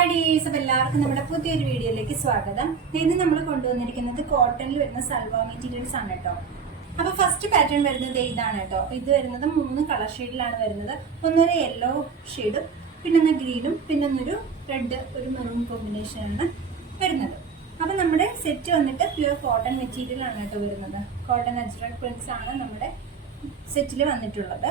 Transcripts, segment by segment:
Hi ഡീസ് എല്ലാവർക്കും നമ്മുടെ പുതിയൊരു വീഡിയോയിലേക്ക് സ്വാഗതം. ഇന്ന് നമ്മൾ കൊണ്ടുവന്നിരിക്കുന്നത് കോട്ടണിൽ വരുന്ന സൽവാ മെറ്റീരിയൽസ് ആണ് കേട്ടോ. അപ്പോൾ ഫസ്റ്റ് പാറ്റേൺ വരുന്നത് ഇതാണ് കേട്ടോ. ഇത് വരുന്നത് മൂന്ന് കളർ ഷെയ്ഡിലാണ് വരുന്നത്. ഒന്നൊരു യെല്ലോ ഷെയ്ഡും പിന്നെ ഒന്ന് ഗ്രീനും പിന്നെ ഒന്നൊരു റെഡ് ഒരു മെറൂൺ കോമ്പിനേഷനാണ് വരുന്നത്. അപ്പോൾ നമ്മുടെ സെറ്റ് വന്നിട്ട് പ്യുവർ കോട്ടൺ മെറ്റീരിയൽ ആണ് കേട്ടോ വരുന്നത്. കോട്ടൺ അജ്രക് പ്രിൻസ് ആണ് നമ്മുടെ സെറ്റിൽ വന്നിട്ടുള്ളത്.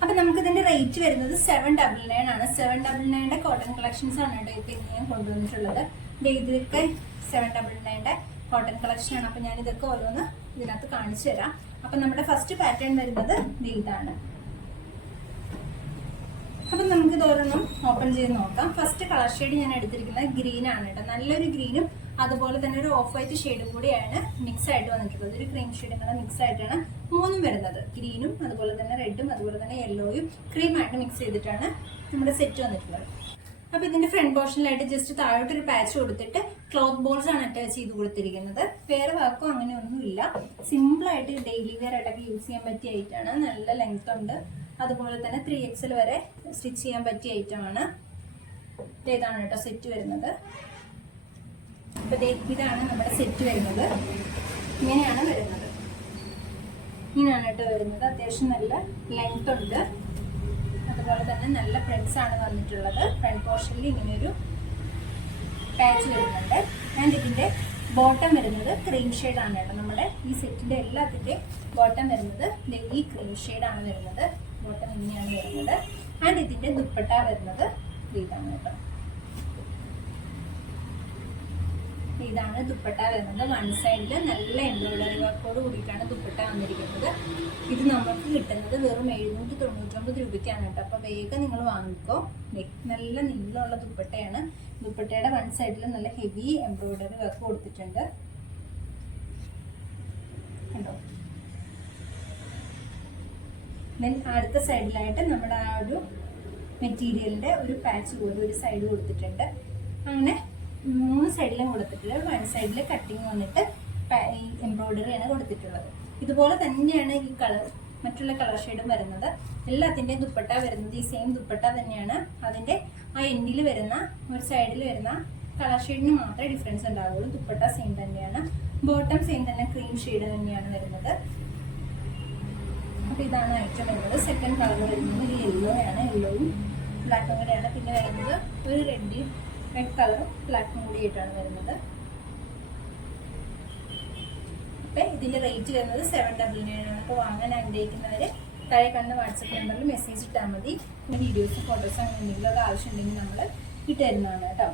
അപ്പൊ നമുക്ക് ഇതിന്റെ റേറ്റ് വരുന്നത് സെവൻ ഡബിൾ നയൻ ആണ്. സെവൻ ഡബിൾ നയന്റെ കോട്ടൺ കളക്ഷൻസ് ആണ് കേട്ടോ ഇപ്പൊ ഇന്ന് ഞാൻ കൊണ്ടുവന്നിട്ടുള്ളത്. ഇതൊക്കെ സെവൻ ഡബിൾ നയന്റെ കോട്ടൺ കളക്ഷൻ ആണ്. അപ്പൊ ഞാൻ ഇതൊക്കെ ഓരോന്ന് ഇതിനകത്ത് കാണിച്ചു തരാം. അപ്പൊ നമ്മുടെ ഫസ്റ്റ് പാറ്റേൺ വരുന്നത് ഇതാണ്. അപ്പൊ നമുക്ക് ഇത് ഓരോന്നും ഓപ്പൺ ചെയ്ത് നോക്കാം. ഫസ്റ്റ് കളർ ഷെയ്ഡ് ഞാൻ എടുത്തിരിക്കുന്നത് ഗ്രീൻ ആണ് കേട്ടോ. നല്ലൊരു ഗ്രീനും അതുപോലെ തന്നെ ഒരു ഓഫ് വൈറ്റ് ഷെയ്ഡും കൂടിയാണ് മിക്സ് ആയിട്ട് വന്നിട്ടുള്ളത്. ഒരു ക്രീം ഷെയ്ഡും കൂടെ മിക്സ് ആയിട്ടാണ് മൂന്നും വരുന്നത്. ഗ്രീനും അതുപോലെ തന്നെ റെഡും അതുപോലെ തന്നെ യെല്ലോയും ക്രീമായിട്ട് മിക്സ് ചെയ്തിട്ടാണ് നമ്മുടെ സെറ്റ് വന്നിട്ടുള്ളത്. അപ്പൊ ഇതിന്റെ ഫ്രണ്ട് പോർഷനിലായിട്ട് ജസ്റ്റ് താഴോട്ട് ഒരു പാച്ച് കൊടുത്തിട്ട് ക്ലോത്ത് ബോൾസ് ആണ് അറ്റാച്ച് ചെയ്ത് കൊടുത്തിരിക്കുന്നത്. വേറെ വർക്കോ അങ്ങനെ ഒന്നുമില്ല സിമ്പിൾ ആയിട്ട് ഡെയിലി വെയർ ആയിട്ടൊക്കെ യൂസ് ചെയ്യാൻ പറ്റിയായിട്ടാണ് നല്ല ലെങ്ത് ഉണ്ട്. അതുപോലെ തന്നെ ത്രീ എക്സിൽ വരെ സ്റ്റിച്ച് ചെയ്യാൻ പറ്റിയ ഐറ്റമാണ് ഇതാണ് കേട്ടോ സെറ്റ് വരുന്നത്. അപ്പോൾ ഇതാണ് നമ്മുടെ സെറ്റ് വരുന്നത്. ഇങ്ങനെയാണ് വരുന്നത്. ഇങ്ങനെയാണ് കേട്ടോ വരുന്നത്. അത്യാവശ്യം നല്ല ലെങ്ത് ഉണ്ട്. അതുപോലെ തന്നെ നല്ല പ്രിന്റ്സ് ആണ് വന്നിട്ടുള്ളത്. ഫ്രണ്ട് പോർഷനിൽ ഇങ്ങനെയൊരു പാച്ച് വരുന്നുണ്ട്. ആൻഡ് ഇതിന്റെ ബോട്ടം വരുന്നത് ക്രീം ആണ് കേട്ടോ. നമ്മുടെ ഈ സെറ്റിന്റെ എല്ലാത്തിന്റെയും ബോട്ടം വരുന്നത്. ഈ ക്രീം ആണ് വരുന്നത്. ബോട്ടം ഇങ്ങനെയാണ് വരുന്നത്. ആൻഡ് ഇതിന്റെ ദുപ്പട്ട വരുന്നത് ഇതാണ് കേട്ടോ. ഇതാണ് ദുപ്പട്ട വരുന്നത്. വൺ സൈഡിൽ നല്ല എംബ്രോയിഡറി വർക്കോട് കൂടിയിട്ടാണ് ദുപ്പട്ട വന്നിരിക്കുന്നത്. ഇത് നമുക്ക് കിട്ടുന്നത് വെറും എഴുന്നൂറ്റി തൊണ്ണൂറ്റൊമ്പത് രൂപയ്ക്കാണ് കേട്ടോ. അപ്പോൾ വേഗം നിങ്ങൾ വാങ്ങിക്കോ. നല്ല നീളമുള്ള ദുപ്പട്ടയാണ്. ദുപ്പട്ടയുടെ വൺ സൈഡിൽ നല്ല ഹെവി എംബ്രോയിഡറി വർക്ക് കൊടുത്തിട്ടുണ്ട് കണ്ടോ ദെൻ അടുത്ത സൈഡിലായിട്ട് നമ്മുടെ ആ ഒരു മെറ്റീരിയലിന്റെ ഒരു പാച്ച് പോലെ ഒരു സൈഡ് കൊടുത്തിട്ടുണ്ട്. അങ്ങനെ മൂന്ന് സൈഡിലും കൊടുത്തിട്ടുള്ളത് വൺ സൈഡിൽ കട്ടിങ് വന്നിട്ട് ഈ എംബ്രോയിഡറി ആണ് കൊടുത്തിട്ടുള്ളത്. ഇതുപോലെ തന്നെയാണ് ഈ കളർ മറ്റുള്ള കളർ ഷെയ്ഡും വരുന്നത്. എല്ലാത്തിന്റെയും ദുപ്പട്ട വരുന്നത് ഈ സെയിം ദുപ്പട്ട തന്നെയാണ്. അതിന്റെ ആ എൻഡിൽ വരുന്ന ഒരു സൈഡിൽ വരുന്ന കളർ ഷെയ്ഡിന് മാത്രമേ ഡിഫറൻസ് ഉണ്ടാവുള്ളൂ. ദുപ്പട്ട സെയിം തന്നെയാണ്. ബോട്ടം സെയിം തന്നെ ക്രീം ഷെയ്ഡ് തന്നെയാണ് വരുന്നത്. അപ്പോൾ ഇതാണ് ഐറ്റം വരുന്നത് സെക്കൻഡ് കളർ വരുന്നത്. ഒരു യെല്ലോ ആണ്. യെല്ലോയും ബ്ലാക്കും കൂടെയാണ് പിന്നെ വരുന്നത് ഒരു റെഡ് റെഡ് കളറും ബ്ലാക്കും കൂടിയിട്ടാണ് വരുന്നത്. അപ്പം ഇതിന്റെ റേറ്റ് വരുന്നത് സെവൻ ഡബിൾ നയൻ ആണ്. അപ്പോൾ വാങ്ങാൻ ആഗ്രഹിക്കുന്നവർ താഴെ കണ്ട വാട്സപ്പ് നമ്പറിൽ മെസ്സേജ് ഇട്ടാൽ മതി. വീഡിയോസും ഫോട്ടോസും അങ്ങനെ എന്തെങ്കിലും ആവശ്യം ആവശ്യമുണ്ടെങ്കിൽ നമ്മൾ ഇട്ട് തരുന്നതാണ് കേട്ടോ.